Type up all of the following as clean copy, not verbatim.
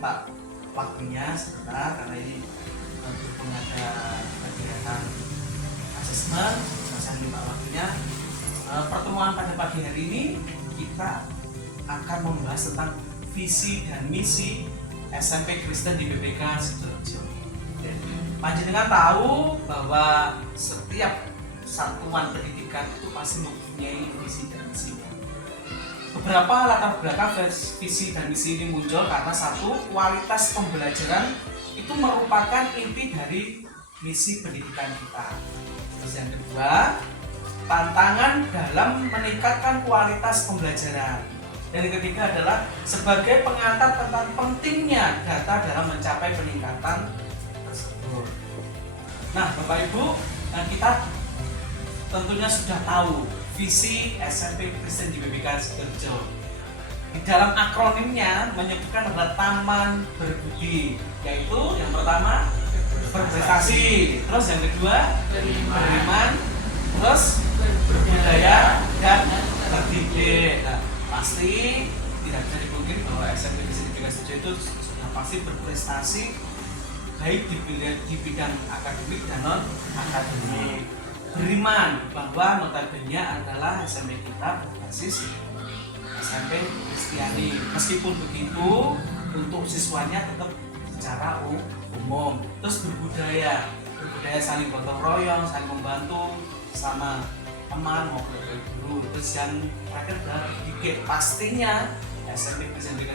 minta waktunya sebentar karena ini berhubung ada kegiatan asesmen, saya minta waktunya. Pertemuan pada pagi hari ini kita akan membahas tentang visi dan misi SMP Kristen di BPK Sidoarjo. Panjenengan tahu bahwa setiap satuan pendidikan itu pasti mempunyai visi dan misi. Beberapa latar belakang visi dan misi ini muncul karena satu, kualitas pembelajaran itu merupakan inti dari misi pendidikan kita. Terus yang kedua, tantangan dalam meningkatkan kualitas pembelajaran. Dan yang ketiga adalah sebagai pengantar tentang pentingnya data dalam mencapai peningkatan tersebut. Nah, Bapak Ibu, kita tentunya sudah tahu visi SMP Kristen di BPK Sidoarjo. Di dalam akronimnya menyebutkan adalah Taman Berbudi, yaitu yang pertama berprestasi, terus yang kedua beriman, terus berbudaya dan terdidik. Nah, pasti tidak bisa dipungkiri bahwa SMP Kristen di BPK Sidoarjo itu sudah pasti berprestasi baik di bidang akademik dan non akademik. Beriman bahwa notabene adalah SMP kita berbasis SMP Kristiani. Meskipun begitu, untuk siswanya tetap secara umum. Terus berbudaya saling gotong royong, saling membantu sama teman maupun guru. Terus yang terakhir adalah dikit, pastinya SMP Kristiani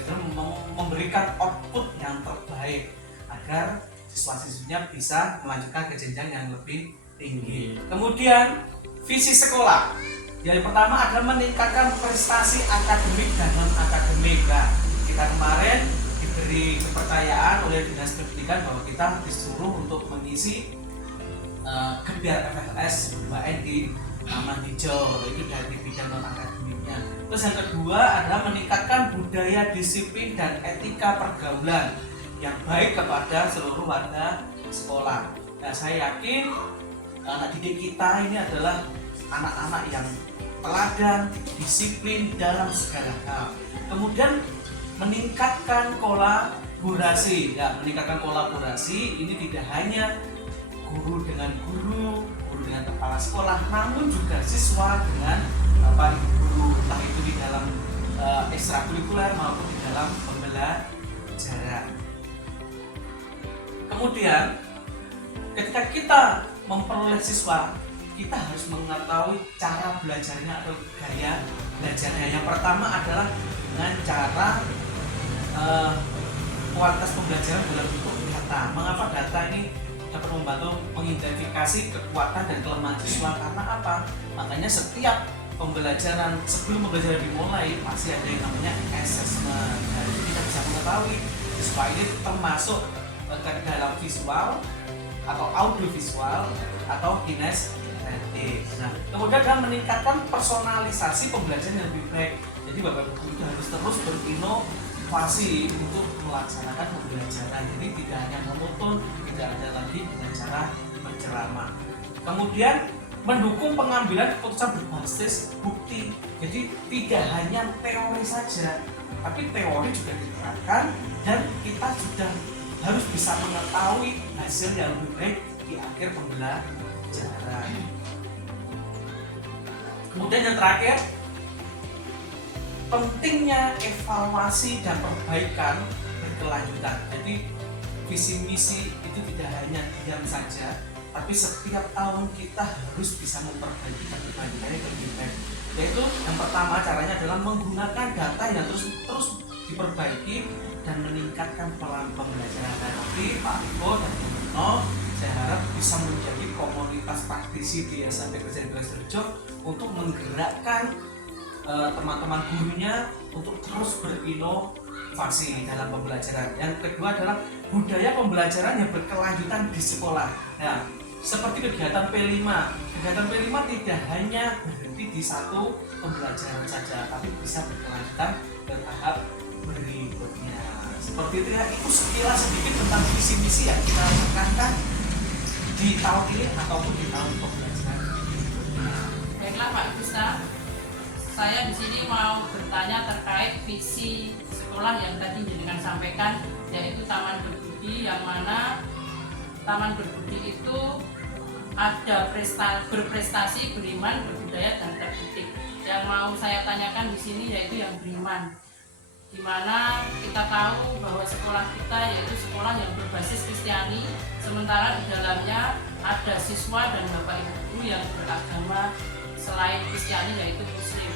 memberikan output yang terbaik agar siswa-siswinya bisa melanjutkan ke jenjang yang lebih tinggi. Kemudian visi sekolah yang pertama adalah meningkatkan prestasi akademik dan non akademik. Nah, kita kemarin diberi kepercayaan oleh Dinas Pendidikan bahwa kita disuruh untuk mengisi gebiar FFS BAN di Taman Hijau, itu dari bidang non akademiknya. Terus yang kedua adalah meningkatkan budaya disiplin dan etika pergaulan yang baik kepada seluruh warga sekolah. Nah, saya yakin anak didik kita ini adalah anak-anak yang teladan, disiplin dalam segala hal. Kemudian meningkatkan kolaborasi. Ya, meningkatkan kolaborasi ini tidak hanya guru dengan guru dengan kepala sekolah, namun juga siswa dengan bapak ibu guru, entah itu di dalam ekstrakurikuler maupun di dalam pembelajaran. Kemudian ketika kita memperoleh siswa, kita harus mengetahui cara belajarnya atau gaya belajarnya. Yang pertama adalah dengan cara kualitas pembelajaran dalam bentuk data. Mengapa data ini dapat membantu mengidentifikasi kekuatan dan kelemahan siswa? Karena apa? Makanya setiap pembelajaran, sebelum pembelajaran dimulai, pasti ada yang namanya assessment. Jadi kita bisa mengetahui siswa ini termasuk ke dalam visual atau audiovisual atau kinestetik. Nah, kemudian adalah meningkatkan personalisasi pembelajaran yang lebih baik. Jadi Bapak Ibu itu harus terus berinovasi untuk melaksanakan pembelajaran. Jadi tidak hanya monoton, tidak ada lagi dengan cara berceramah. Kemudian mendukung pengambilan keputusan berbasis bukti. Jadi tidak hanya teori saja, tapi teori juga diterapkan dan kita sudah harus bisa mengetahui hasil yang lebih baik di akhir pembelajaran. Kemudian yang terakhir, pentingnya evaluasi dan perbaikan berkelanjutan. Jadi visi misi itu tidak hanya diam saja, tapi setiap tahun kita harus bisa memperbaiki dan perbaikannya lebih baik. Yaitu yang pertama caranya adalah menggunakan data yang terus diperbaiki dan meningkatkan pelan pembelajaran. Nanti Pak Iko dan Pak Nino, saya harap bisa menjadi komunitas praktisi di SMP Kristen Sidoarjo untuk menggerakkan teman-teman gurunya untuk terus berinovasi dalam pembelajaran. Yang kedua adalah budaya pembelajaran yang berkelanjutan di sekolah. Nah, seperti kegiatan P5. Kegiatan P5 tidak hanya berhenti di satu pembelajaran saja, tapi bisa berkelanjutan ke tahap berikutnya. Seperti itu ya, itu sekilas sedikit tentang visi misi yang kita tekankan di tahun ini ataupun di tahun pembelajaran. Baiklah Pak Gusta, saya di sini mau bertanya terkait visi sekolah yang tadi jenengan sampaikan, yaitu Taman Berbudi, yang mana Taman Berbudi itu ada berprestasi, beriman, berbudaya, dan terdidik. Yang mau saya tanyakan di sini yaitu yang beriman, di mana kita tahu bahwa sekolah kita yaitu sekolah yang berbasis Kristiani, sementara di dalamnya ada siswa dan bapak ibu guru yang beragama selain Kristiani yaitu Muslim.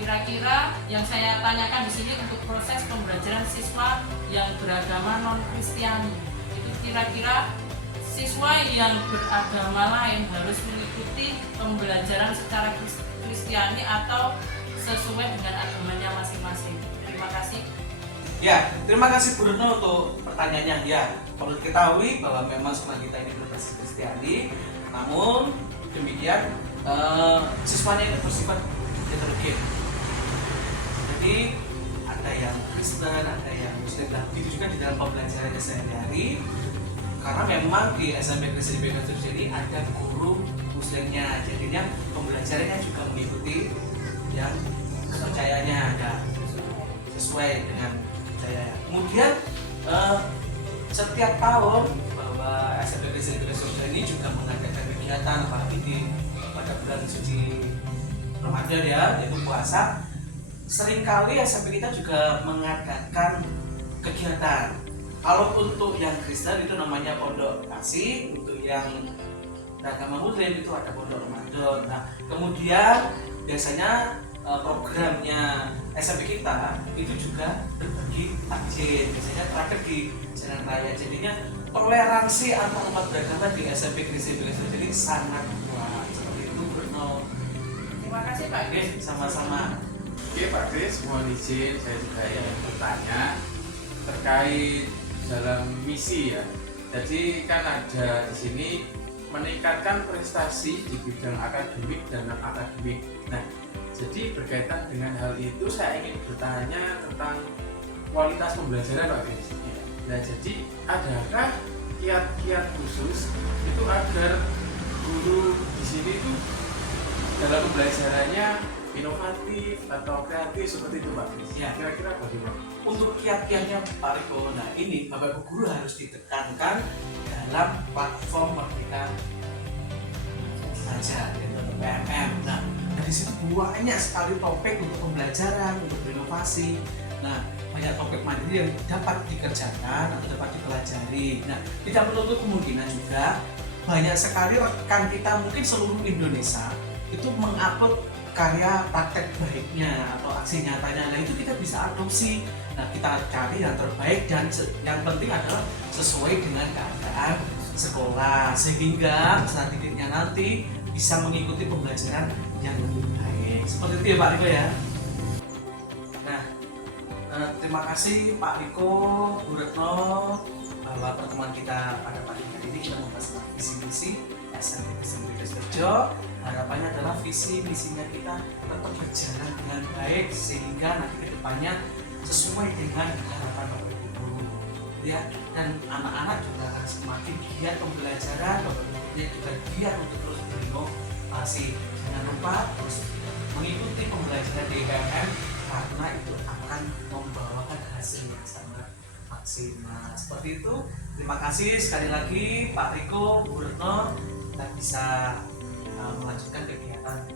Kira-kira yang saya tanyakan di sini untuk proses pembelajaran siswa yang beragama non-Kristiani, itu kira-kira siswa yang beragama lain harus mengikuti pembelajaran secara Kristiani atau sesuai dengan agamanya masing-masing. Terima kasih. Ya, terima kasih Bu Retno untuk pertanyaannya. Ya, perlu diketahui bahwa memang sekolah kita ini berbasis Kristiani, namun demikian siswanya itu bersifat heterogen. Jadi ada yang Kristen, ada yang Muslim. Nah, itu juga di dalam pembelajarannya sehari-hari. Karena memang di SMP Kristen Bekas ini ada guru Muslimnya, jadinya pembelajarannya juga mengikuti yang kepercayaannya ada sesuai dengan percaya. Kemudian setiap tahun bahwa SMP Kristen Bekas ini juga mengadakan kegiatan, apalagi pada bulan suci Ramadan ya, yaitu puasa. Seringkali SMP kita juga mengadakan kegiatan. Kalau untuk yang Kristen itu namanya pondok kasih, untuk yang beragama Muslim itu ada pondok Ramadan. Nah, kemudian biasanya programnya SMP kita itu juga berbagi takjil, biasanya terakhir di jalan raya. Jadinya toleransi antar umat beragama di SMP Kristen jadi sangat kuat. Seperti itu, Bruno. Terima kasih Pak. Oke, sama-sama. Oke Pak Kris, mohon izin saya juga ingin bertanya terkait dalam misi ya. Jadi kan ada di sini meningkatkan prestasi di bidang akademik dan non akademik. Nah, jadi berkaitan dengan hal itu saya ingin bertanya tentang kualitas pembelajaran Pak Kris. Nah, jadi adakah kiat-kiat khusus itu agar guru di sini itu dalam pembelajarannya inovatif atau kreatif seperti itu Pak Kris? Ya. Kira-kira bagaimana? Untuk kiat-kiatnya Pak Riko, nah ini Bapak Ibu Guru harus ditekankan dalam platform Merdeka Belajar atau PMM. Nah, di situ banyak sekali topik untuk pembelajaran, untuk berinovasi. Nah, banyak topik mandiri yang dapat dikerjakan atau dapat dipelajari. Nah, tidak menutup kemungkinan juga banyak sekali rekan kita mungkin seluruh Indonesia itu mengupload karya praktek baiknya atau aksi nyatanya. Nah, itu kita bisa adopsi. Nah, kita cari yang terbaik dan yang penting adalah sesuai dengan keadaan sekolah sehingga peserta didiknya nanti bisa mengikuti pembelajaran yang lebih baik. Seperti itu ya Pak Riko ya. Nah, terima kasih Pak Riko, Bu Retno, bahwa pertemuan kita pada pagi hari ini kita membahas tentang visi-misi SMP Kristen Bekas Bejo. Harapannya adalah visi misinya kita tetap berjalan dengan baik sehingga nanti kedepannya sesuai dengan harapan Bapak Ibu Guru ya, dan anak-anak juga harus semakin giat pembelajaran, Bapak Ibu Gurunya juga giat untuk terus berinovasi. Jangan lupa terus mengikuti pembelajaran di PMM karena itu akan membawakan hasil yang sangat maksimal. Seperti itu. Terima kasih sekali lagi Pak Riko, Bu Retno, kita bisa melanjutkan kegiatan